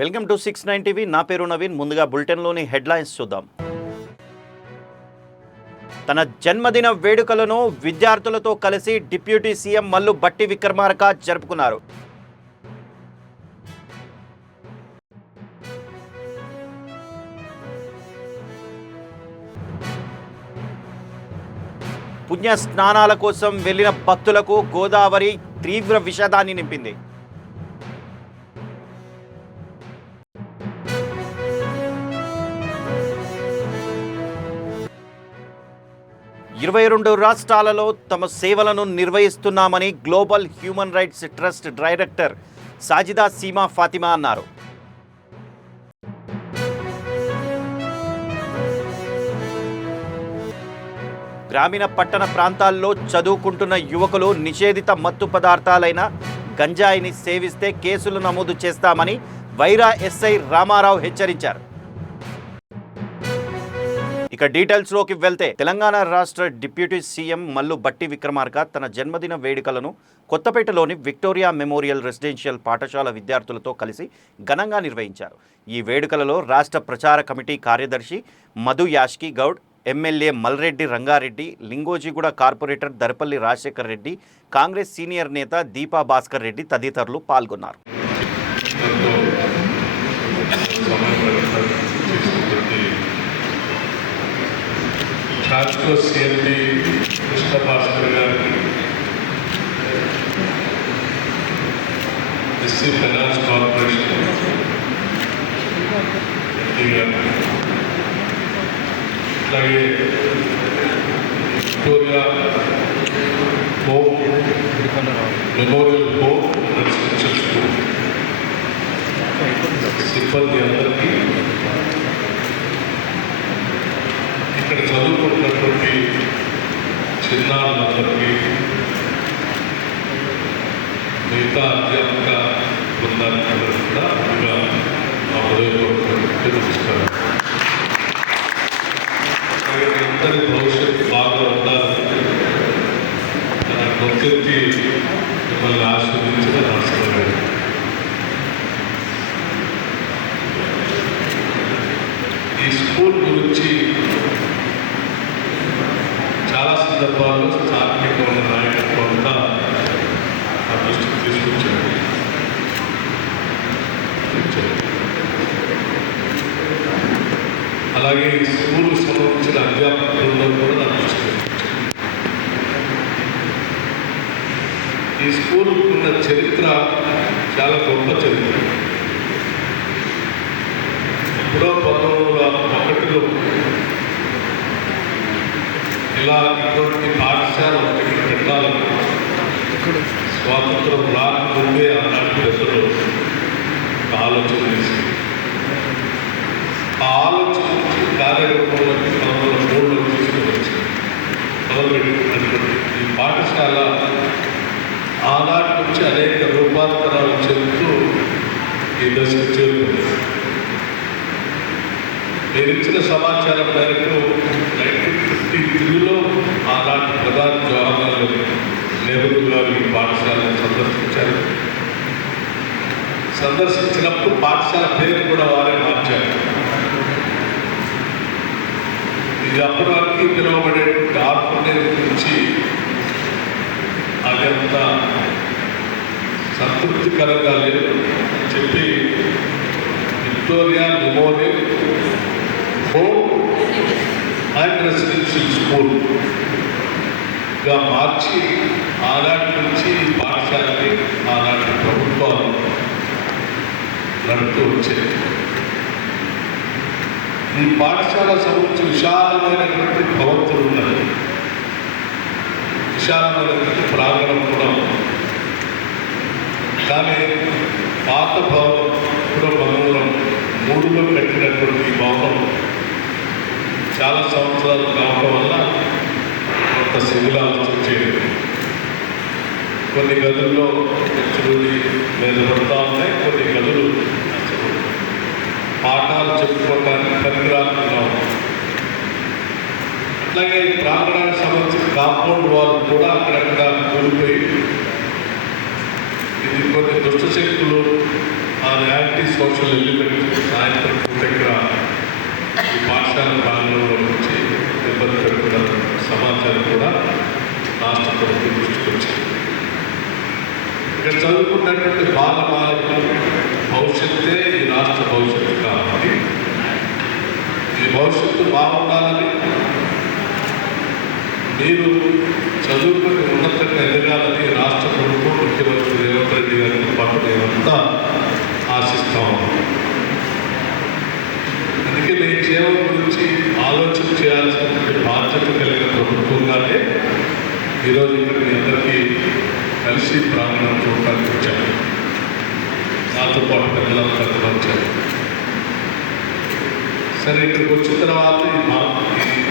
Welcome to 69 TV. నా పేరు నవీన్. ముందుగా బులెటిన్లోని హెడ్లైన్స్ చూద్దాం. తన జన్మదిన వేడుకలను విద్యార్థులతో కలిసి డిప్యూటీ సీఎం మల్లు భట్టి విక్రమార్క జరుపుకున్నారు. పుణ్య స్నానాల కోసం వెళ్లిన భక్తులకు గోదావరి తీవ్ర విషాదాన్ని నింపింది. 22 రాష్ట్రాలలో తమ సేవలను నిర్వహిస్తున్నామని global human rights trust director Sajida Seema Fatima అన్నారు. గ్రామీణ పట్టణ ప్రాంతాల్లో చదువుకుంటున్న యువకులు నిషేధిత మత్తు పదార్థాలైన గంజాయిని సేవిస్తే కేసులు నమోదు చేస్తామని వైరా ఎస్ఐ రామారావు హెచ్చరించారు. ఇక డీటెయిల్స్లోకి వెళ్తే తెలంగాణ రాష్ట్ర డిప్యూటీ సీఎం మల్లు భట్టి విక్రమార్క తన జన్మదిన వేడుకలను కొత్తపేటలోని విక్టోరియా మెమోరియల్ రెసిడెన్షియల్ పాఠశాల విద్యార్థులతో కలిసి ఘనంగా నిర్వహించారు. ఈ వేడుకలలో రాష్ట్ర ప్రచార కమిటీ కార్యదర్శి Madhu Yashki Goud, MLA Malreddy Rangareddy, Lingojiguda corporator Darpalli Rajashekar Reddy, Congress senior నేత దీపా భాస్కర్ రెడ్డి తదితరులు పాల్గొన్నారు. రాష్ట్ర సీఎండి కృష్ణ భాస్కర్ గారికి, ఎస్సీ ఫైనాన్స్ కార్పొరేషన్ ఎంపీ గారు, అలాగే Victoria home memorial home residential school సిబ్బంది అందరికీ, ఇక్కడ చదువుకుంటున్నటువంటి చిన్నారులందరికీ, మిగతా అధ్యాపక బృందానికి కూడా ముందుగా మా హృదయపూర్వక నమస్కారం. అందరి భవిష్యత్తు బాగా ఉండాలని నొక్కెత్తి మిమ్మల్ని ఆస్వాదించిన రాష్ట్రం. ఈ స్కూల్ గురించి చాలా సందర్భాల్లో స్థానికంగా నాయకత్వం అంతా ఆ దృష్టికి తీసుకొచ్చారు. అలాగే ఈ స్కూల్కి సంబంధించిన అధ్యాపకుల్లో కూడా నా దృష్టికి తీసుకొచ్చారు. ఈ స్కూల్ ఉన్న చరిత్ర చాలా గొప్ప చరిత్ర. ఎప్పుడో 1901లో ఇలా ఇటువంటి పాఠశాల ఒకటి పెట్టాలని స్వాతంత్రం రాకముందే ఆనాటి పెద్దలు ఆలోచన చేసి ఆ ఆలోచన కార్యక్రమంలోకి 1903లో తీసుకువచ్చి మొదలుపెట్టినటువంటి ఈ పాఠశాల ఆనాటి నుంచి అనేక రూపాంతరాలు చెబుతూ ఈ దశకు చేరుకుంది. మీరు ఇచ్చిన సమాచారం మేరకు 1953లో ఆనాటి ప్రధాని జవహర్లాల్ నెహ్రూ గారు ఈ పాఠశాలను సందర్శించారు. సందర్శించినప్పుడు పాఠశాల పేరు కూడా వారే మార్చారు. ఇది అప్పటి వరకు పిలువబడేటువంటి ఆర్ఫనేజ్ నుంచి అదంత సంతృప్తికరంగా లేదు చెప్పి Victoria memorial home and residential స్కూల్గా మార్చి ఆనాటి నుంచి పాఠశాలని ఆనాటి ప్రభుత్వాలు నడుపుతూ వచ్చాయి. ఈ పాఠశాల సంబంధించి విశాలమైనటువంటి భవంతులు ఉన్నాయి, విశాలమైనటువంటి ప్రాంగణం కూడా ఉంది. కానీ పాత భవనం కూడా 1903లో కట్టినటువంటి భవనం చాలా సంవత్సరాలు కావడం వల్ల కొంత శిథిలావస్థ చేరింది. కొన్ని గదుల్లో హెచ్చుడి మీద పడుతూ ఉన్నాయి, కొన్ని గదులు పాఠాలు చెప్పుకోవడానికి పనికిరాకుండా ఉన్నాయి. అట్లాగే ప్రాంగణానికి సంబంధించిన కాంపౌండ్ వాళ్ళు కూడా అక్కడక్కడ కూలిపోయి ఇది కొన్ని దుష్ట శక్తులు ఆ యాంటీ సోషల్ ఎలిమెంట్ సాయంత్రం పూట ఇక్కడ ఈ పాఠశాల ప్రాంగణంలో నుంచి ఇబ్బంది పెడుతున్న సమాచారం కూడా రాష్ట్ర ప్రభుత్వం దృష్టికి వచ్చింది. ఇక్కడ చదువుకున్నటువంటి బాలకుల భవిష్యత్తే ఈ రాష్ట్ర భవిష్యత్తు కాబట్టి ఈ భవిష్యత్తు బాగుండాలని, మీరు చదువుకుని ఉన్నతంగా ఎదగాలని రాష్ట్ర ప్రభుత్వం ముఖ్యమంత్రి రేవంత్ రెడ్డి గారితో పాటు మేమంతా ఆశిస్తాం. అందుకే మీ క్షేమం గురించి ఆలోచన చేయాల్సినటువంటి బాధ్యత కలిగిన ప్రభుత్వంగానే ఈరోజు ఇక్కడ మీ అందరికీ కలిసి ప్రాంగణం చూడటానికి వచ్చాను. నాతో పాటు పిల్లలంతా కూడా వచ్చారు. సరే, ఇక్కడికి వచ్చిన తర్వాత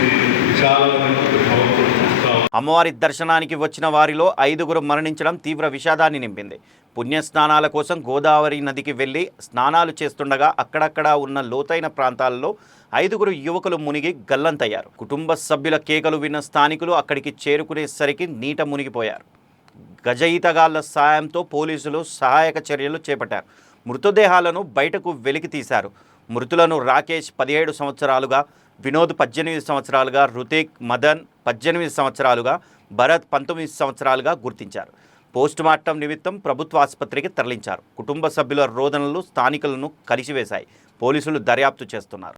ఈ విశాలమైనటువంటి భవనం చూస్తాం. అమ్మవారి దర్శనానికి వచ్చిన వారిలో 5గురు మరణించడం తీవ్ర విషాదాన్ని నింపింది. పుణ్యస్నానాల కోసం గోదావరి నదికి వెళ్లి స్నానాలు చేస్తుండగా అక్కడక్కడ ఉన్న లోతైన ప్రాంతాల్లో 5గురు యువకులు మునిగి గల్లంతయ్యారు. కుటుంబ సభ్యుల కేకలు విన్న స్థానికులు అక్కడికి చేరుకునేసరికి నీట మునిగిపోయారు. గజ ఈతగాళ్ల సాయంతో పోలీసులు సహాయక చర్యలు చేపట్టారు. మృతదేహాలను బయటకు వెలికి తీశారు. మృతులను రాకేష్ 17 సంవత్సరాలుగా, వినోద్ 18 సంవత్సరాలుగా, రుతిక్, మదన్ 18 సంవత్సరాలుగా, భరత్ 19 సంవత్సరాలుగా గుర్తించారు. పోస్టుమార్టం నిమిత్తం ప్రభుత్వ ఆసుపత్రికి తరలించారు. కుటుంబ సభ్యుల రోదనలు స్థానికులను కలిసివేశాయి. పోలీసులు దర్యాప్తు చేస్తున్నారు.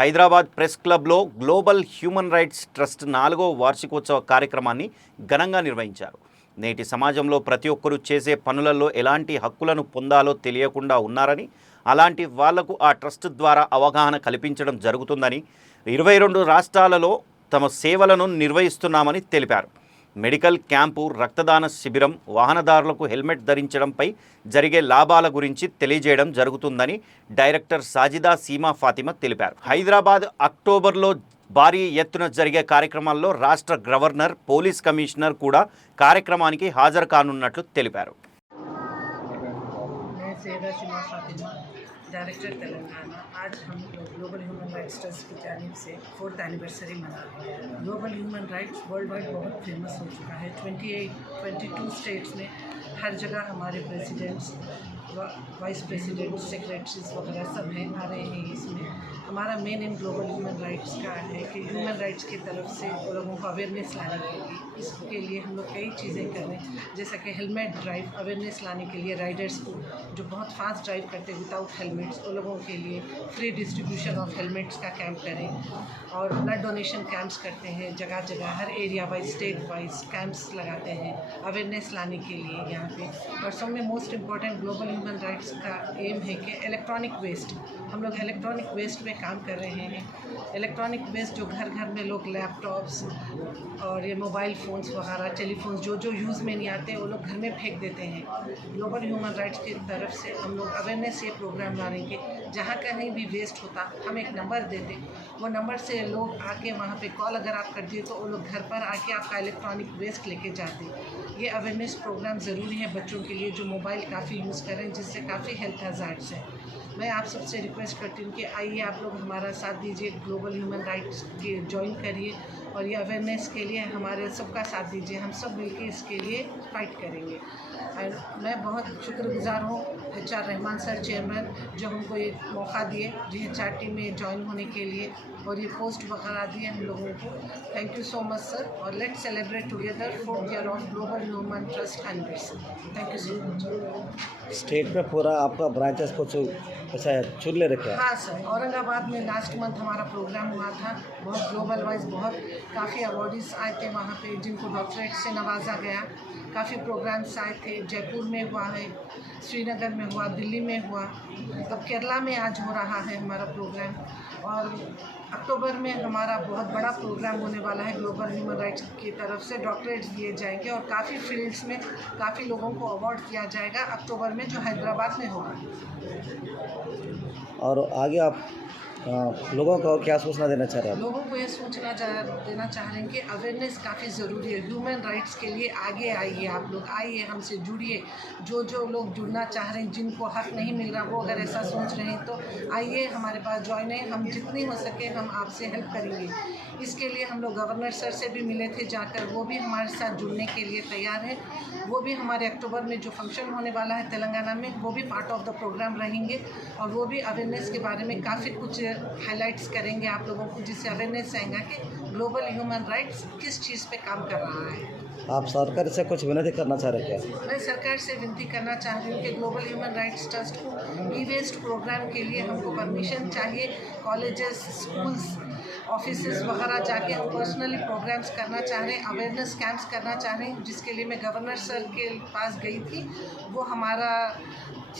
హైదరాబాద్ ప్రెస్ క్లబ్లో గ్లోబల్ హ్యూమన్ రైట్స్ ట్రస్ట్ 4వ వార్షికోత్సవ కార్యక్రమాన్ని ఘనంగా నిర్వహించారు. నేటి సమాజంలో ప్రతి ఒక్కరూ చేసే పనులలో ఎలాంటి హక్కులను పొందాలో తెలియకుండా ఉన్నారని, అలాంటి వాళ్లకు ఆ ట్రస్ట్ ద్వారా అవగాహన కల్పించడం జరుగుతుందని, 22 రాష్ట్రాలలో తమ సేవలను నిర్వహిస్తున్నామని తెలిపారు. మెడికల్ క్యాంపు, రక్తదాన శిబిరం, వాహనదారులకు హెల్మెట్ ధరించడంపై జరిగే లాభాల గురించి తెలియజేయడం జరుగుతుందని డైరెక్టర్ సాజిదా సీమా ఫాతిమా తెలిపారు. హైదరాబాద్ అక్టోబర్లో భారీ ఎత్తున జరిగే కార్యక్రమాల్లో రాష్ట్ర గవర్నర్, పోలీస్ కమిషనర్ కూడా కార్యక్రమానికి హాజరు కానున్నట్లు తెలిపారు. डायरेक्टर तेलंगाना, आज हम लोग ग्लोबल ह्यूमन राइट्स ट्रस्ट की जानिब से 4th एनिवर्सरी मना रहे हैं। Global human rights world wide बहुत फेमस हो चुका है। 22 स्टेट्स में हर जगह हमारे प्रेसिडेंट्स, वाइस प्रेसिडेंट्स, सेक्रेटरीज वगैरह सब हैं, आ रहे हैं इसमें। हमारा main M global human rights का है कि ह्यूमन राइट्स की तरफ से लोगों को अवेयरनेस लाने के लिए, इसके लिए हम लोग कई चीज़ें कर रहे हैं, जैसा कि हेलमेट ड्राइव अवेयरनेस लाने के लिए राइडर्स को जो बहुत फास्ट ड्राइव करते हैं विदाउट हेलमेट्स, उन लोगों के लिए फ्री डिस्ट्रीब्यूशन ऑफ हेलमेट्स का कैंप करें। और ब्लड डोनेशन कैंप्स करते हैं, जगह जगह हर area wise, state wise camps लगाते हैं अवेयरनेस लाने के लिए यहाँ पे। और सब में most important global human rights का एम है कि इलेक्ट्रॉनिक वेस्ट, हम लोग इलेक्ट्रॉनिक वेस्ट में काम कर रहे हैं। इलेक्ट्रॉनिक वेस्ट जो घर घर में लोग लैपटॉप्स और ये मोबाइल फ़ोन्स वगैरह, टेलीफोन्स जो यूज़ में नहीं आते वो लोग घर में फेंक देते हैं। ग्लोबल ह्यूमन राइट्स की तरफ से हम लोग अवेयरनेस ये प्रोग्राम ला रहे हैं कि जहाँ कहीं भी वेस्ट होता हम एक नंबर देते, वो नंबर से लोग आके वहाँ पे कॉल अगर आप कर दिए तो वो लोग घर पर आके आपका इलेक्ट्रॉनिक वेस्ट लेके जाते। ये अवेयरनेस प्रोग्राम ज़रूरी है बच्चों के लिए जो मोबाइल काफ़ी यूज़ कर रहे हैं, जिससे काफ़ी हेल्थ हैज़ार्ड्स हैं। मैं आप सबसे रिक्वेस्ट करती हूँ कि आइए आप लोग हमारा साथ दीजिए, ग्लोबल ह्यूमन राइट्स के ज्वाइन करिए और ये अवेयरनेस के लिए हमारे सबका साथ दीजिए। हम सब मिलकर इसके लिए फाइट करेंगे। और मैं बहुत शुक्रगुजार हूँ HR रहमान सर चेयरमैन, जो हमको ये मौका दिए GHRT में ज्वाइन होने के लिए और ये पोस्ट वगैरह दिए हम लोगों को। Thank you so much sir. और let's celebrate together 4th year of global human trust anniversary. Thank you so much. State में पूरा आपका ब्रांचेस कुछ ऐसा चुन ले रखा है? हाँ सर, औरंगाबाद में लास्ट मंथ हमारा प्रोग्राम हुआ था। बहुत ग्लोबल वाइज बहुत काफ़ी अवार्डीज आए थे वहाँ पे, जिनको डॉक्टरेट से नवाजा गया। काफ़ी प्रोग्राम्स आए थे, जयपुर में हुआ है, श्रीनगर में हुआ, दिल्ली में हुआ, अब केरला में आज हो रहा है हमारा प्रोग्राम। और अक्टूबर में हमारा बहुत बड़ा प्रोग्राम होने वाला है ग्लोबल ह्यूमन राइट्स की तरफ से। डॉक्टरेट्स दिए जाएंगे और काफ़ी फील्ड्स में काफ़ी लोगों को अवार्ड दिया जाएगा अक्टूबर में, जो हैदराबाद में होगा। और आगे आप लोगों को और क्या सूचना देना चाह रहे हैं आप? लोगों को ये सूचना देना चाह रहे हैं कि अवेयरनेस काफ़ी ज़रूरी है। ह्यूमन राइट्स के लिए आगे आइए, आप लोग आइए, हमसे जुड़िए। जो लोग जुड़ना चाह रहे हैं, जिनको हक नहीं मिल रहा, वो अगर ऐसा सोच रहे हैं तो आइए हमारे पास ज्वाइन है। हम जितनी हो सके हम आपसे हेल्प करेंगे। इसके लिए हम लोग गवर्नर सर से भी मिले थे जाकर, वो भी हमारे साथ जुड़ने के लिए तैयार है। वो भी हमारे अक्टूबर में जो फंक्शन होने वाला है तेलंगाना में, वो भी पार्ट ऑफ द प्रोग्राम रहेंगे और वो भी अवेयरनेस के बारे में काफ़ी कुछ हाइलाइट्स करेंगे आप लोगों को, जिससे अवेयरनेस आएगा कि ग्लोबल ह्यूमन राइट्स किस चीज़ पे काम कर रहा है। आप सरकार से कुछ विनती करना चाह रहे हैं क्या? मैं सरकार से विनती करना चाह रही हूँ कि ग्लोबल ह्यूमन राइट्स ट्रस्ट को ई वेस्ट प्रोग्राम के लिए हमको परमिशन चाहिए। कॉलेजेस, स्कूल्स, ऑफिसेस वगैरह जाके हम पर्सनली प्रोग्राम्स करना चाह रहे हैं, अवेयरनेस कैंप्स करना चाह रहे हैं, जिसके लिए मैं गवर्नर सर के पास गई थी। वो हमारा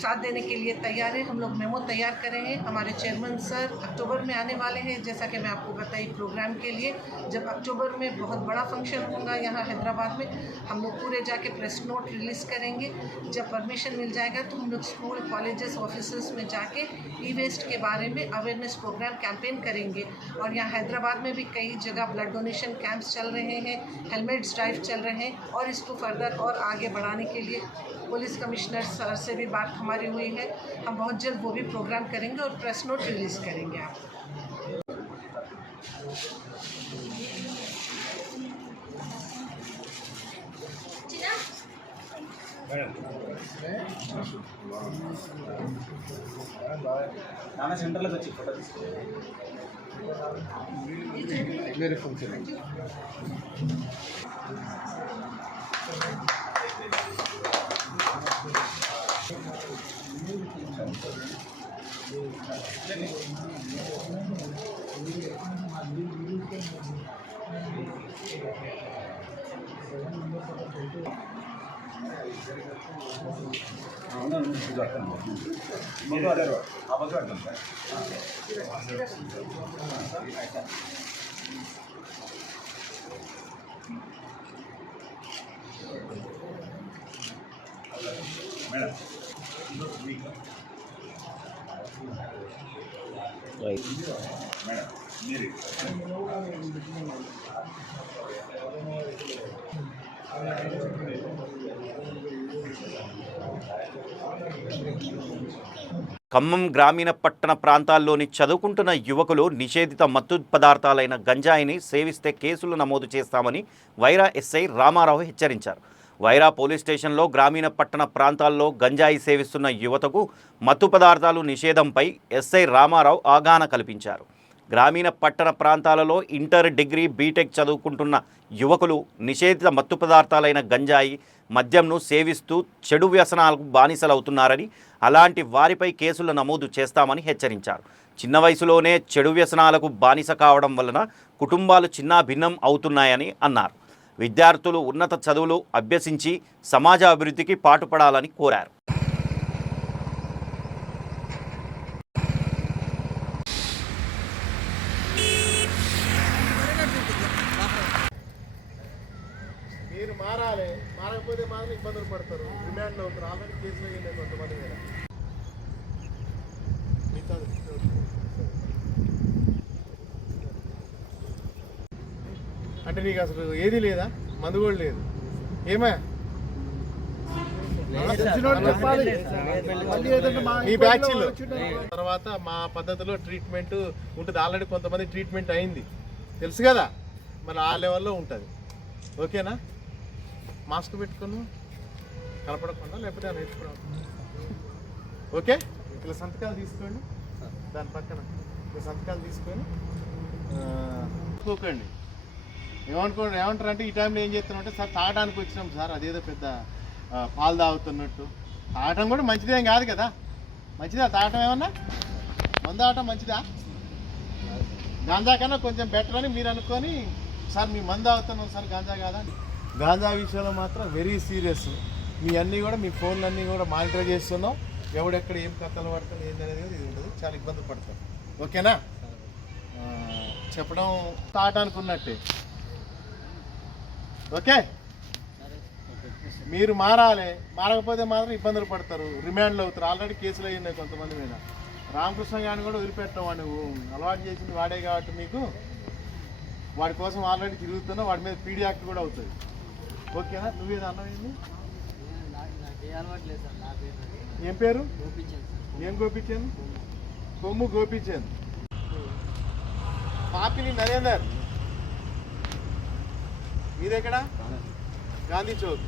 साथ देने के लिए तैयार है। हम लोग मेमो तैयार करे हैं। हमारे चेयरमैन सर अक्टूबर में आने वाले हैं, जैसा कि मैं आपको बताई प्रोग्राम के लिए। जब अक्टूबर में बहुत बड़ा फंक्शन होगा यहाँ हैदराबाद में, हम लोग पूरे जाके प्रेस नोट रिलीज़ करेंगे। जब परमिशन मिल जाएगा तो हम लोग स्कूल, कॉलेजेस, ऑफिसेस में जाके ई वेस्ट के बारे में अवेयरनेस प्रोग्राम कैंपेन करेंगे। और यहाँ हैदराबाद में भी कई जगह ब्लड डोनेशन कैंप्स चल रहे हैं, हेलमेट्स ड्राइव चल रहे हैं। और इसको फर्दर और आगे बढ़ाने के लिए पुलिस कमिश्नर सर से भी बात हमारी हुई है। हम बहुत जल्द वो भी प्रोग्राम करेंगे और प्रेस नोट रिलीज़ करेंगे आप। సెంటర్లోకి వచ్చి ఫోటో వేరే ఫంక్షన్ ఖమ్మం గ్రామీణ పట్టణ ప్రాంతాల్లోని చదువుకుంటున్న యువకులు నిషేధిత మత్తు పదార్థాలైన గంజాయిని సేవిస్తే కేసులు నమోదు చేస్తామని వైరా ఎస్ఐ రామారావు హెచ్చరించారు. వైరా పోలీస్ స్టేషన్లో గ్రామీణ పట్టణ ప్రాంతాల్లో గంజాయి సేవిస్తున్న యువతకు మత్తు పదార్థాలు నిషేధంపై ఎస్ఐ రామారావు అవగాహన కల్పించారు. గ్రామీణ పట్టణ ప్రాంతాలలో ఇంటర్, డిగ్రీ, బీటెక్ చదువుకుంటున్న యువకులు నిషేధిత మత్తు పదార్థాలైన గంజాయి, మద్యంను సేవిస్తూ చెడు వ్యసనాలకు బానిసలవుతున్నారని, అలాంటి వారిపై కేసులు నమోదు చేస్తామని హెచ్చరించారు. చిన్న వయసులోనే చెడు వ్యసనాలకు బానిస కావడం వలన కుటుంబాలు చిన్నాభిన్నం అవుతున్నాయని అన్నారు. విద్యార్థులు ఉన్నత చదువులు అభ్యసించి సమాజ అభివృద్ధికి పాటుపడాలని కోరారు. మీరు మారాలి, మారకపోతే మాత్రం ఇబ్బందులు పడతారు, రిమాండ్లో అవుతారు. ఆల్రెడీ కేసులు అయ్యింది కొంతమంది మీద. అంటే నీకు అసలు ఏది లేదా, మందు కూడా లేదు, ఏమే మీ బ్యాచ్లో తర్వాత మా పద్ధతిలో ట్రీట్మెంట్ ఉంటుంది. ఆల్రెడీ కొంతమంది ట్రీట్మెంట్ అయింది, తెలుసు కదా, మరి ఆ లెవెల్లో ఉంటుంది. ఓకేనా? మాస్క్ పెట్టుకుని కనపడకుండా, లేకపోతే అని నేర్చుకోవడం. ఓకే, ఇలా సంతకాలు తీసుకోండి, దాని పక్కన ఇలా సంతకాలు తీసుకొని చూసుకోకండి. ఏమంటారు అంటే ఈ టైంలో ఏం చేస్తున్నాం అంటే, సార్ తాగడానికి వచ్చినాం సార్, అదేదో పెద్ద పాలు తాగుతున్నట్టు. తాగటం కూడా మంచిదేం కాదు కదా. మంచిదా తాగటం? ఏమన్నా మందు తాగటం మంచిదా? గాంజా కన్నా కొంచెం బెటర్ అని మీరు అనుకొని, సార్ మీ మందు తాగుతున్నాం సార్, గాంజా కాదా? గాంజా విషయంలో మాత్రం వెరీ సీరియస్. మీ అన్నీ కూడా, మీ ఫోన్లు అన్నీ కూడా మానిటర్ చేస్తున్నాం. ఎవడెక్కడ ఏం కథలు పడతాం ఏందనేది ఇది ఉండదు, చాలా ఇబ్బంది పడతాం. ఓకేనా? చెప్పడం తాగటానికి ఉన్నట్టే. ఓకే, మీరు మారాలి, మారకపోతే మాత్రం ఇబ్బందులు పడతారు, రిమాండ్లో అవుతారు. ఆల్రెడీ కేసులు అయ్యి ఉన్నాయి కొంతమంది మీద. రామకృష్ణ గారిని కూడా వదిలిపెట్టావు. నువ్వు అలవాటు చేసింది వాడే కాబట్టి మీకు వాడి కోసం ఆల్రెడీ తిరుగుతున్నావు. వాడి మీద పీడీ యాక్ట్ కూడా అవుతుంది. ఓకేనా? నువ్వేదో అన్నమైంది. ఏం పేరు? ఏం గోపించాను? కొమ్ము గోపించాను. పాపిని నరేందర్. మీదెక్కడ? గాంధీ చౌక్.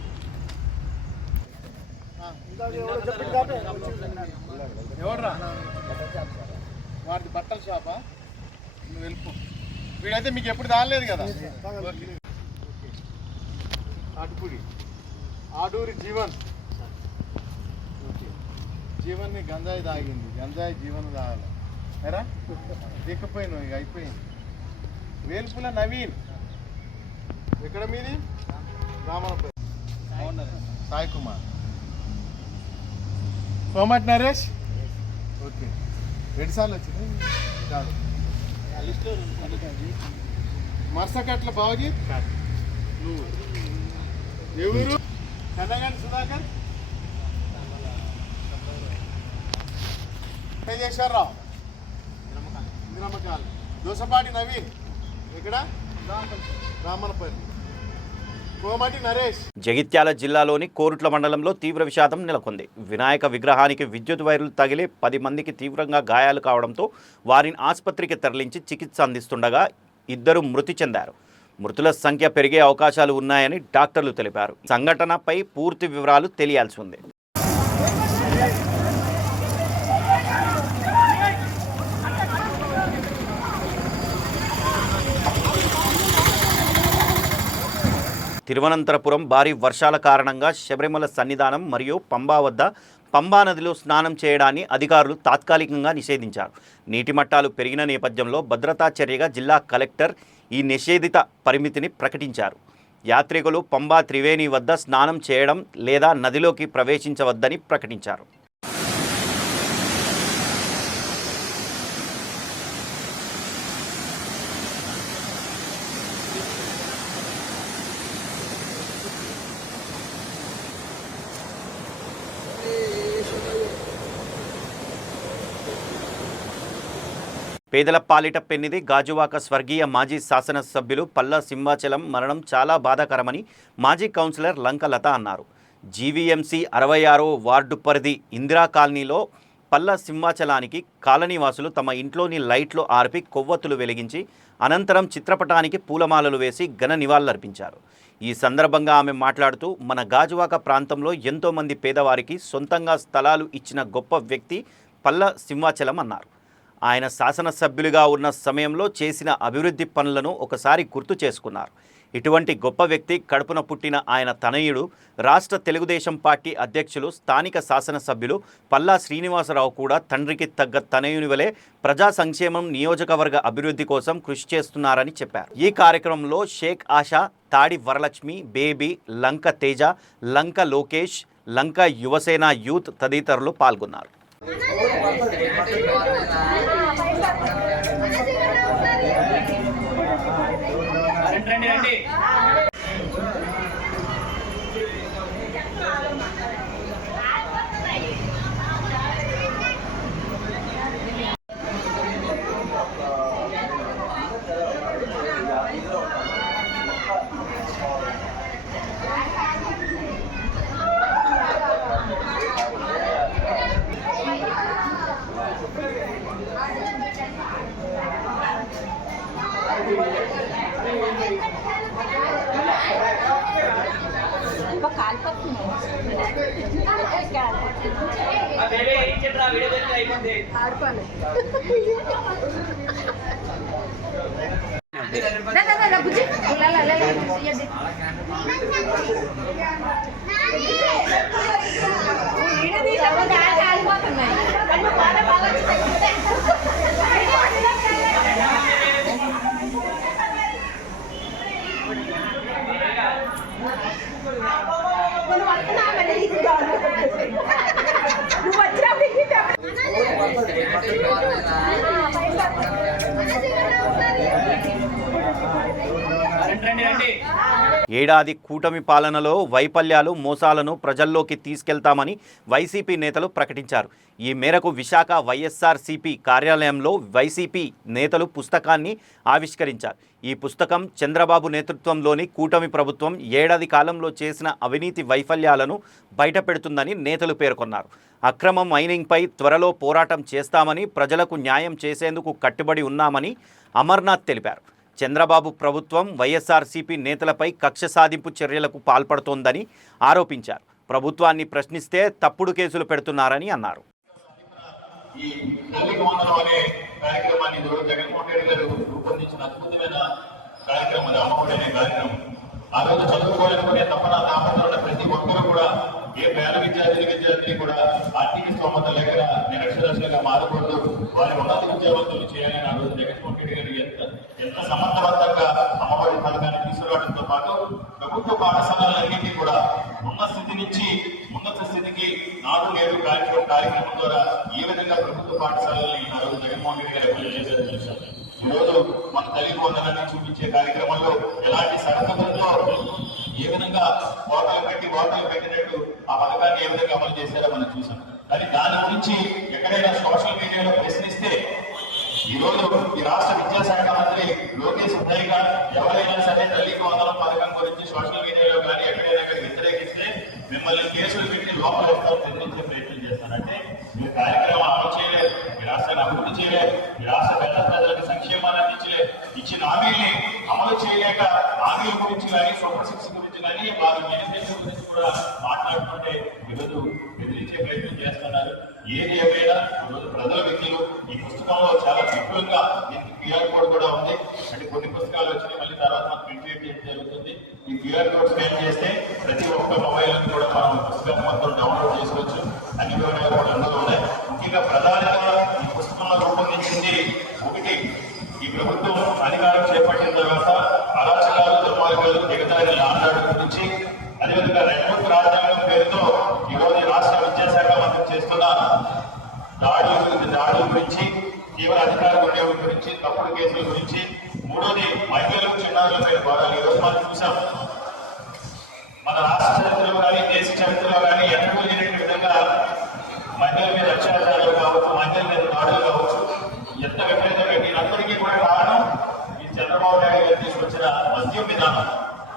ఎవడరా? వాడిది బట్టల షాపా? నువ్వు వెళ్ళిపో. వీడైతే మీకు ఎప్పుడు తాగలేదు కదా. అటుపుడి ఆడూరి జీవన్. ఓకే, జీవన్ని గంజాయి తాగింది. గంజాయి జీవన్ తాగాలి ఎరా? దిక్కపోయినావు, ఇక అయిపోయింది. వేల్పుల నవీన్. ఎక్కడ మీది? రామనపల్లి. సాయి కుమార్. కోమటి నరేష్. ఓకే, 2 సార్లు వచ్చింది కాదు. మర్సకట్ల బావజీత్. నువ్వు ఎవరు? కన్నగాని సుధాకర్. తేజేశ్వరరావు. నిరమకాలు. దోసపాటి నవీన్. ఇక్కడ రామనపల్లి. కోమటి నరేష్. జగిత్యాల జిల్లాలోని కోరుట్ల మండలంలో తీవ్ర విషాదం నెలకొంది. వినాయక విగ్రహానికి విద్యుత్ వైర్లు తగిలి 10 మందికి తీవ్రంగా గాయాలు కావడంతో వారిని ఆసుపత్రికి తరలించి చికిత్స అందిస్తుండగా 2 మృతి చెందారు. మృతుల సంఖ్య పెరిగే అవకాశాలు ఉన్నాయని డాక్టర్లు తెలిపారు. సంఘటనపై పూర్తి వివరాలు తెలియాల్సి ఉంది. తిరువనంతపురం భారీ వర్షాల కారణంగా శబరిమల సన్నిధానం మరియు పంబా వద్ద పంబా నదిలో స్నానం చేయడాన్ని అధికారులు తాత్కాలికంగా నిషేధించారు. నీటి మట్టాలు పెరిగిన నేపథ్యంలో భద్రతా చర్యగా జిల్లా కలెక్టర్ ఈ నిషేధిత పరిమితిని ప్రకటించారు. యాత్రికులు పంబా త్రివేణి వద్ద స్నానం చేయడం లేదా నదిలోకి ప్రవేశించవద్దని ప్రకటించారు. పేదల పాలిట పెన్నిది గాజువాక స్వర్గీయ మాజీ శాసనసభ్యులు పల్లా సింహాచలం మరణం చాలా బాధాకరమని మాజీ కౌన్సిలర్ లంక లత అన్నారు. జీవీఎంసీ 66వ వార్డు పరిధి ఇందిరా కాలనీలో పల్లా సింహాచలానికి కాలనీవాసులు తమ ఇంట్లోని లైట్లు ఆర్పి కొవ్వొత్తులు వెలిగించి అనంతరం చిత్రపటానికి పూలమాలలు వేసి ఘన నివాళులర్పించారు. ఈ సందర్భంగా ఆమె మాట్లాడుతూ, మన గాజువాక ప్రాంతంలో ఎంతోమంది పేదవారికి సొంతంగా స్థలాలు ఇచ్చిన గొప్ప వ్యక్తి పల్లా సింహాచలం అన్నారు. ఆయన శాసనసభ్యులుగా ఉన్న సమయంలో చేసిన అభివృద్ధి పనులను ఒకసారి గుర్తు చేసుకున్నారు. ఇటువంటి గొప్ప వ్యక్తి కడుపున పుట్టిన ఆయన తనయుడు రాష్ట్ర తెలుగుదేశం పార్టీ అధ్యక్షులు స్థానిక శాసనసభ్యులు పల్లా శ్రీనివాసరావు కూడా తండ్రికి తగ్గ తనయుని వలె ప్రజా సంక్షేమం, నియోజకవర్గ అభివృద్ధి కోసం కృషి చేస్తున్నారని చెప్పారు. ఈ కార్యక్రమంలో షేక్ ఆషా, తాడి వరలక్ష్మి, బేబీ, లంక తేజ, లంక లోకేష్, లంక యువసేన యూత్ తదితరులు పాల్గొన్నారు. ఏడాది కూటమి పాలనలో వైఫల్యాలు మోసాలను ప్రజల్లోకి తీసుకెళ్తామని వైసీపీ నేతలు ప్రకటించారు. ఈ మేరకు విశాఖ వైఎస్ఆర్సీపీ కార్యాలయంలో వైసీపీ నేతలు పుస్తకాన్ని ఆవిష్కరించారు. ఈ పుస్తకం చంద్రబాబు నేతృత్వంలోని కూటమి ప్రభుత్వం ఏడాది కాలంలో చేసిన అవినీతి వైఫల్యాలను బయటపెడుతుందని నేతలు పేర్కొన్నారు. అక్రమ మైనింగ్పై త్వరలో పోరాటం చేస్తామని, ప్రజలకు న్యాయం చేసేందుకు కట్టుబడి ఉన్నామని అమర్నాథ్ తెలిపారు. చంద్రబాబు ప్రభుత్వం వైఎస్ఆర్సీపీ నేతలపై కక్ష సాధింపు చర్యలకు పాల్పడుతోందని ఆరోపించారు. ప్రభుత్వాన్ని ప్రశ్నిస్తే తప్పుడు కేసులు పెడుతున్నారని అన్నారు. ఈ తల్లికి వందనం అనే కార్యక్రమాన్ని ఈరోజు జగన్మోహన్ రెడ్డి గారు రూపొందించిన అద్భుతమైన కార్యక్రమం, అమ్మఒడి అనే కార్యక్రమం. ఆ రోజు చదువుకోవాలనుకునే తప్పన తాపత్ర ప్రతి ఒక్కరూ కూడా, ఏ పేద విద్యార్థిని కూడా ఆర్థిక స్తోమత లేక నేను అక్షరాస్యులుగా మారకూడదు, వారి ఉన్నత విద్యావంతులు చేయాలని ఆ రోజు జగన్మోహన్ రెడ్డి గారు ఎంత సమర్థవంతంగా అమ్మఒడి పథకాన్ని తీసుకురావడంతో పాటు ప్రభుత్వ పాఠశాలలన్నింటినీ కూడా ఉన్న స్థితి నుంచి ఉన్నత స్థితికి నాడు నేడు కార్యక్రమం ద్వారా ఏ విధంగా ప్రభుత్వ పాఠశాలని ఆ రోజు జగన్మోహన్ రెడ్డి గారు అమలు చేశారని చూశారు. ఈరోజు మన తల్లి వందనాన్ని చూపించే కార్యక్రమంలో ఎలాంటి సరళతతో ఏ విధంగా ఓటలు పెట్టినట్టు ఆ పథకాన్ని ఏ విధంగా అమలు చేశారో మనం చూసాం. కానీ దాని గురించి ఎక్కడైనా సోషల్ మీడియాలో ప్రశ్నిస్తే ఈరోజు ఈ రాష్ట్ర విద్యాశాఖ మంత్రి లోకేష్ ఉదయగా ఎవరైనా సరే తల్లికి వందనం పథకం గురించి సోషల్ మీడియాలో కానీ ఎక్కడైనా వ్యతిరేకిస్తే మిమ్మల్ని కేసులు పెట్టి లోపల వస్తాం బెదిరించే ప్రయత్నం చేస్తారంటే మీరు కార్యక్రమం అమలు చేయలేదు, ఈ రాష్ట్రాన్ని అభివృద్ధి చేయలేదు, ఈ రాష్ట్ర పేద ప్రజలకు సంక్షేమాన్ని అందించలేదు, ఇచ్చిన హామీల్ని అమలు చేయలేక హామీల గురించి కానీ సూపర్ సిక్స్ గురించి కానీ వారి మేనిఫెస్టో గురించి కూడా మాట్లాడుతుంటే ఈరోజు బెదిరించే ప్రయత్నం చేస్తున్నారు. ఏది ఏమైనా ఈరోజు ప్రజల వ్యక్తులు ఈ పుస్తకంలో చాలా విపులంగా క్యూఆర్ కోడ్ కూడా ఉంది. అంటే కొన్ని పుస్తకాలు వచ్చినాయి, మళ్ళీ తర్వాత ప్రింట్ చేయడం జరుగుతుంది. ఈ క్యూఆర్ కోడ్ స్కాన్ చేస్తే ప్రతి ఒక్క మొబైల్ కూడా మనం పుస్తకం మొత్తం డౌన్లోడ్ చేసుకోవచ్చు. అన్ని వివరాలు కూడా అందులో ఉన్నాయి. ముఖ్యంగా ప్రధానంగా ఈ పుస్తకంలో రూపొందించింది ఒకటి, ఈ ప్రభుత్వం అధికారం చేపట్టిన తర్వాత అరాచకాలు, దుర్మార్గాలు, దిగజారి ఆందోళన గురించి, అదేవిధంగా రైతు రాజ్యాంగం పేరుతో ఈరోజు రాష్ట్ర విద్యాశాఖ మంత్రి చేస్తున్న దాడుల గురించి, తీవ్ర అధికార వినియోగం గురించి, తప్పుడు కేసుల గురించి, మూడోది మహిళలు, చిన్నారులపై భాగాలు. ఈరోజు మనం చూసాం మన రాష్ట్ర చరిత్రలో కానీ దేశ చరిత్రలో కానీ ఎన్నడూ లేని విధంగా మహిళల మీద అత్యాచారాలు కావచ్చు, మహిళల మీద దాడులు కావచ్చు, ఎంత విపరీతంగా దీనందరికీ కూడా కారణం ఈ చంద్రబాబు నాయుడు గారు తీసుకొచ్చిన మద్యం విధానం.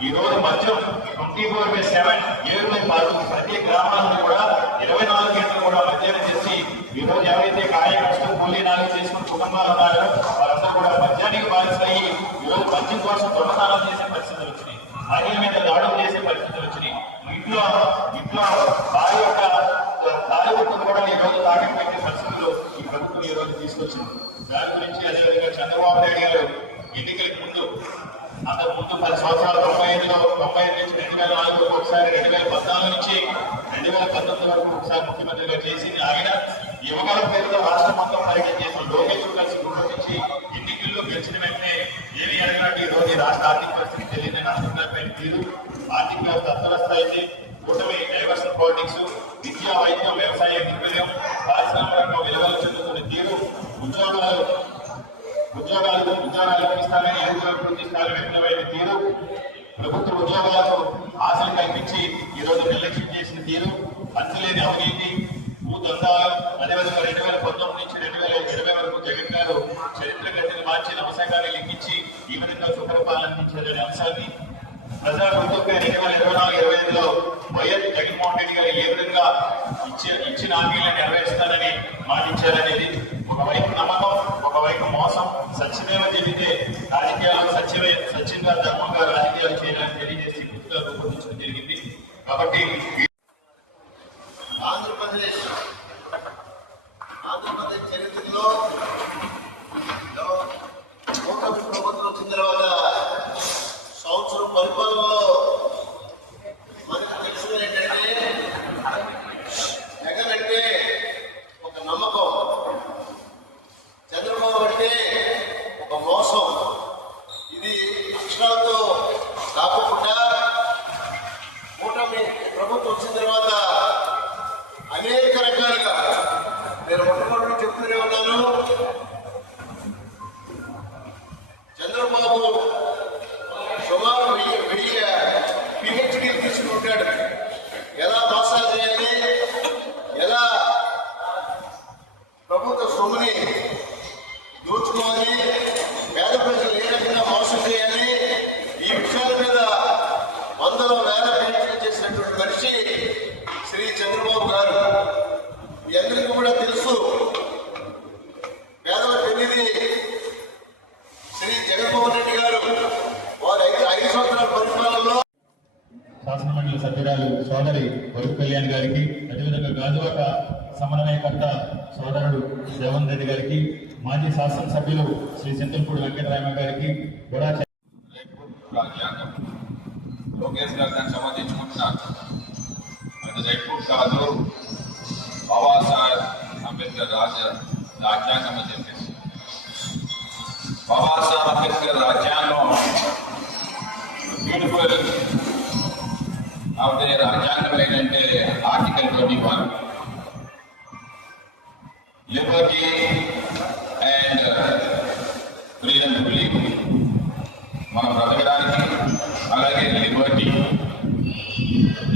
ఈ రోజు మద్యం 24/7 ఏడుపై పాటు ప్రతి గ్రామాలను కూడా 24 గంటలు కూడా మద్యాన్ని చేసి ఈరోజు ఎవరైతే కాయ కష్టం కూలీనాలు చేసుకుని కుటుంబాలు ఉన్నారో వారందరూ కూడా మద్యానికి బాధితులయ్యి ఈరోజు మద్యం కోసం దొంగతనాలు చేసే పరిస్థితులు వచ్చినాయి, మహిళల మీద దాడులు చేసే పరిస్థితులు వచ్చినాయి. ఇంట్లో భార్య యొక్క తాలిబొట్టును కూడా ఈ రోజు తాకట్టు పెట్టే పరిస్థితులు ఈ ప్రభుత్వం ఈ రోజు తీసుకొచ్చింది. దాని గురించి అదేవిధంగా చంద్రబాబు నాయుడు గారు ఎన్నికలకు ముందు, అంతకుముందు 10 సంవత్సరాలు 95 నుంచి 2004 ఒకసారి, 2014 నుంచి 2019 వరకు ఒకసారి ముఖ్యమంత్రిగా చేసి ఆయన యువకుల పేరుతో రాష్ట్రం మొత్తం పర్యటన చేసిన లోకేష్ కలిసి రూపొందించి ఎన్నికల్లో గెలిచిన వెంటనే ఏమి అడగండి ఈ రోజు రాష్ట్ర ఆర్థిక పరిస్థితి తెలియదని అనుకున్నటువంటి తీరు, ఆర్థిక వ్యవస్థ అస్తవ్యస్త అయితే కూటమి డైవర్షన్ పాలిటిక్స్, విద్యా, వైద్యం, వ్యవసాయ నిర్వీర్యం, పారిశ్రామిక రంగం విలువలు చెందుతున్న తీరు, ఉద్యోగాలు ఇస్తారని అభివృద్ధి స్థాయి వ్యక్తమైన తీరు, ప్రభుత్వ ఉద్యోగాలకు ఆశలు కల్పించి ఈరోజు నిర్లక్ష్యం చేసిన తీరు, అంతులేని అవినీతి, భూదందాలు, అదేవిధంగా 2019 నుంచి 2020 వరకు జగన్ గారు చరిత్ర గతిని మార్చి నమస్కారాన్ని లిఖించి ఈ విధంగా సుపరిపాలన అందించారనే అంశాన్ని ప్రజా ప్రభుత్వం 2024-25లో వైఎస్ జగన్మోహన్ రెడ్డి గారు ఏ విధంగా ఇచ్చిన హామీలను నెరవేరుస్తారని మాటించారనేది ఒకవైపు నమ్మకం, ఒకవైపు మోసం. సత్యమేవ జరిగితే రాజకీయాలు సత్యంగా ధర్మంగా రాజకీయాలు చేయాలని తెలియజేసి గుర్తుగా రూపొందించడం జరిగింది. కాబట్టి ఆంధ్రప్రదేశ్ చరిత్రలో ప్రభుత్వం వచ్చిన తర్వాత సంవత్సరం పరిపాలనలో మనకు తెలిసింది ఏంటంటే జగన్ అంటే ఒక నమ్మకం, చంద్రబాబు అంటే ఒక మోసం. రైతులకు కూడా తెలుసు. పేదల పెళ్లిది శ్రీ జగన్మోహన్ రెడ్డి గారు వారి 5 సంవత్సరాల పరిపాలనలో శాసనమండలి సభ్యురాలు సోదరి వరుపు కళ్యాణ్ గారికి, అదేవిధంగా గాజువాక సమన్వయకర్త సోదరుడు రేవంత్ రెడ్డి గారికి, మాజీ శాసనసభ్యులు శ్రీ చింతలపూడి వెంకటరామ గారికి, బొడా రాజ్యాంగం లోకేష్ గారు దాన్ని సమర్థించుకుంటున్నారు. అది రైట్ కాదు, బాబాసాహెబ్ అంబేద్కర్ రాజ్యాంగం అని చెప్పేసి. బాబాసాహెబ్ అంబేద్కర్ రాజ్యాంగం బ్యూటిఫుల్ ఆఫ్ ది రాజ్యాంగం ఏంటంటే article 21 Liberty and freedom to live, మనం బ్రతకడానికి, అలాగే లిబర్టీ,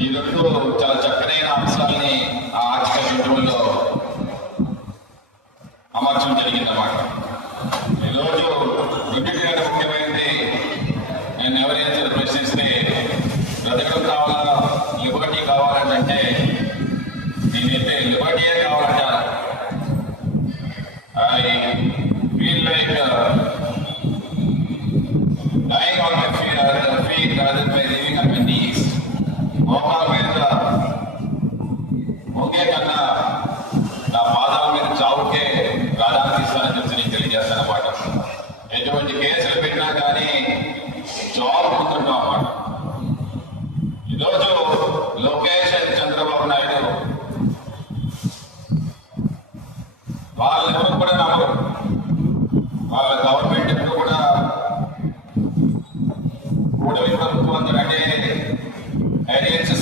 ఈ రెండు చాలా చక్కనైన అంశాలని ఆ ఆర్టికల్ 21లో అమర్చడం జరిగిందన్నమాట. ఈరోజు రెండింటికంటే ముఖ్యమైనది నేను ఎవరైనా సరే ప్రశ్నిస్తే బ్రతకడం కావాలా లిబర్టీ కావాలంటే నేనైతే లిబర్టీయే కావాలంటాను. I feel like dying on my feet rather than living on my knees. మోకాల మీద ఒకే కన్నా నా పాదాల మీద చావుకే ప్రాధాన్యత ఇస్తానని చెప్పి నేను తెలియజేస్తాను అన్నమాట. ఎటువంటి కేసులు పెట్టినా కానీ జాబ్ ఉంటుంటాం అన్నమాట. ఈరోజు లోకేష్ చంద్రబాబు నాయుడు వాళ్ళెవరు కూడా నమ్మరు. వాళ్ళ గవర్నమెంట్ ఎప్పుడు కూడా కూటమి ప్రభుత్వం అంటే ఐడియన్స్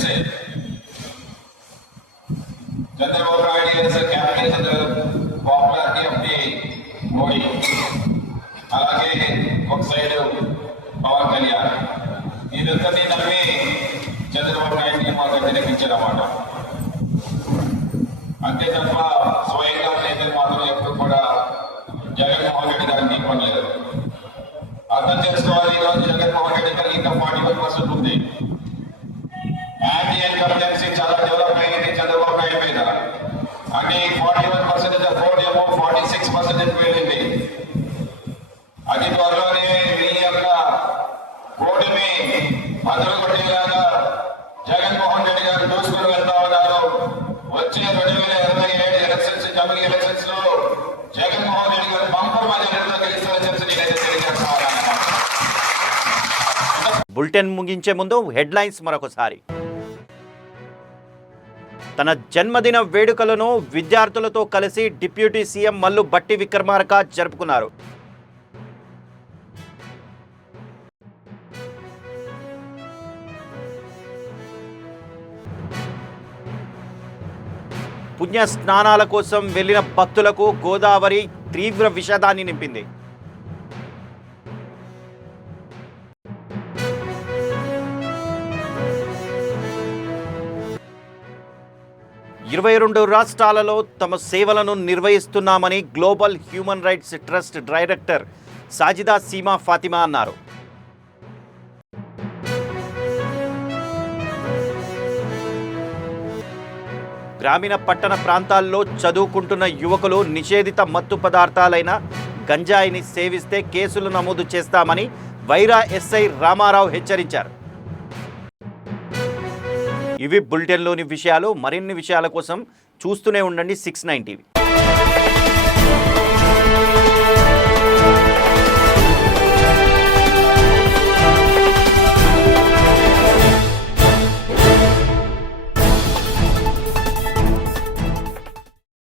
Chandrababu Naidu capital popularity of the Modi, అలాగే ఒక సైడ్ పవన్ కళ్యాణ్, ఇదంతా నమ్మి చంద్రబాబు నాయుడిని మాకు వ్యతిరేకించారన్నమాట. అంతే తప్ప స్వయంగా నేతలు మాత్రం ఎప్పుడు కూడా జగన్మోహన్ రెడ్డి గారిని ఇవ్వలేదు. అర్థం చేసుకోవాలి, ఈరోజు జగన్మోహన్ రెడ్డి గారికి ఇంకా 41% ఉంది. యాంటీ ఇన్కంపెన్సీ చాలా డెవలప్ అయింది చంద్రబాబు నాయుడు మీద. అంటే 41% 46% వెళ్ళింది. అతి త్వరలోనే మీ యొక్క ఓటుని అదలు కొట్టేలాగా జగన్మోహన్ రెడ్డి గారు దూసుకుని వెళ్తా ఉన్నారు. వచ్చే 2027 ఎలక్షన్స్, జమిలి ఎలక్షన్స్ లో జగన్మోహన్ రెడ్డి గారు బంపర్ మెజారిటీతో గెలుస్తారని చెప్పి నేనైతే తెలియజేస్తున్నాను. బులెటిన్ ముగించే ముందు హెడ్లైన్స్ మరొకసారి. తన జన్మదిన వేడుకలను విద్యార్థులతో కలిసి డిప్యూటీ సీఎం మల్లు బట్టి విక్రమార్క జరుపుకున్నారు. పుణ్య స్నానాల కోసం వెళ్లిన భక్తులకు గోదావరి తీవ్ర విషాదాన్ని నింపింది. 22 రాష్ట్రాలలో తమ సేవలను నిర్వహిస్తున్నామని global human rights trust director Sajida Seema Fatima అన్నారు. గ్రామీణ పట్టణ ప్రాంతాల్లో చదువుకుంటున్న యువకులు నిషేధిత మత్తు పదార్థాలైన గంజాయిని సేవిస్తే కేసులు నమోదు చేస్తామని వైరా ఎస్ఐ రామారావు హెచ్చరించారు. ఇవి బులెటిన్లోని విషయాలు. మరిన్ని విషయాల కోసం చూస్తూనే ఉండండి 6 9 టీవీ.